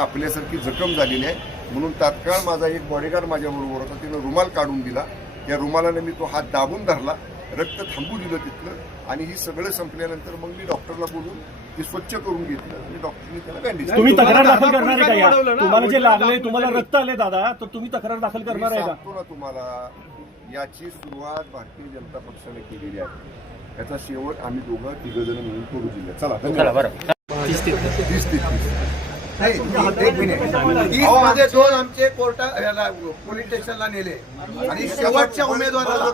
कापल्यासारखी जखम झालेली आहे. म्हणून तात्काळ माझा एक बॉडीगार्ड माझ्याबरोबर होता, तिनं रुमाल काढून दिला. त्या रुमालाने मी तो हात दाबून धरला, रक्त थांबू दिलं तिथलं. आणि ही सगळं संपल्यानंतर मग मी डॉक्टरला बोलून ती स्वच्छ करून घेतलं आणि डॉक्टरने त्याला बँडेज. तुम्ही तक्रार दाखल करणार आहे का? तुम्हाला जे लागले, तुम्हाला रक्त आले दादा, तर तुम्ही तक्रार दाखल करणार आहे का? सांगतो ना तुम्हाला, याची सुरुवात भारतीय जनता पक्षाने केलेली आहे. याचा शेवट आम्ही दोघं तिघजण मिळून करू जिल्ह्यात. चला बरं. 30 ते 30 नाही, एक मिनिट. 30 मध्ये 2 आमचे कोर्टात पोलीस स्टेशनला नेले आणि शेवटच्या उमेदवाराला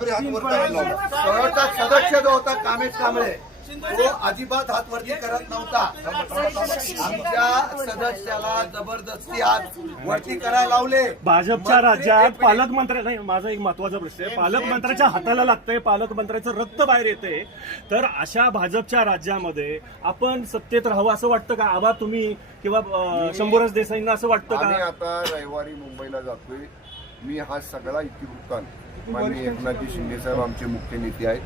शेवटचा सदस्य जो होता कामेश कांबळे, तो अजिबात हात वरती करत नव्हता. आमच्या सदस्याला जबरदस्ती हात वरती करायला लावले. भाजपच्या राज्यात पालकमंत्री नाही, माझा एक महत्वाचा प्रश्न आहे. पालकमंत्र्याच्या हाताला लागतंय, पालकमंत्र्याचं रक्त बाहेर येते, तर अशा भाजपच्या राज्यामध्ये आपण सत्तेत राहावं असं वाटतं का? आबा तुम्ही किंवा शंभूराज देसाईंना असं वाटतं आम्ही का? आता रविवारी मुंबईला जातोय. मी हा सगळा इतिवृत्तांत, माननीय एकनाथजी शिंदे साहेब आमचे मुख्य नेते आहेत,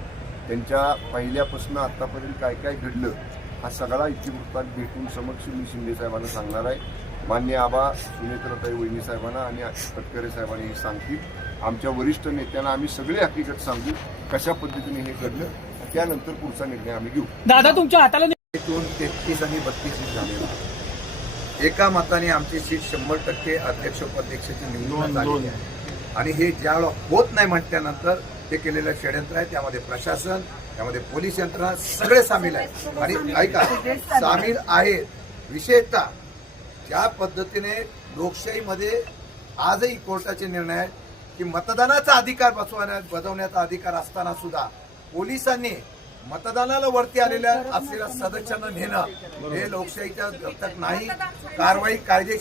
त्यांच्या पहिल्यापासून आतापर्यंत काय काय घडलं हा सगळा इतिवृत्तांत भेटून समक्ष मी शिंदे साहेबांना सांगणार आहे. मान्य आबा सुनेत्रताई वहिनी साहेबांना आणि तटकरे साहेबांना हे सांगतील. आमच्या वरिष्ठ नेत्यांना आम्ही सगळे हकीकत सांगू कशा पद्धतीने हे घडलं. त्यानंतर पुढचा निर्णय आम्ही घेऊ. दादा तुमच्या हाताला 33 आणि 32 सीट झालेला. एका मताने आमची सीट 100% अध्यक्ष उपाध्यक्षाची निवडणूक झाली आहे. आणि हे ज्यावेळेला होत नाही म्हटल्यानंतर ते केलेलं षडयंत्र आहे. त्यामध्ये प्रशासन, त्यामध्ये पोलीस यंत्रणा सगळे सामील आहेत. आणि ऐका, सामील आहेत. विशेषतः ज्या पद्धतीने लोकशाहीमध्ये आजही कोर्टाचे निर्णय आहेत की मतदानाचा अधिकार बजावण्याचा अधिकार असताना सुद्धा पोलिसांनी मतदानाला वरती आलेल्या असलेल्या सदस्यांना नेणं हे लोकशाहीच्या दत्तक नाही. कारवाई कायदेशीर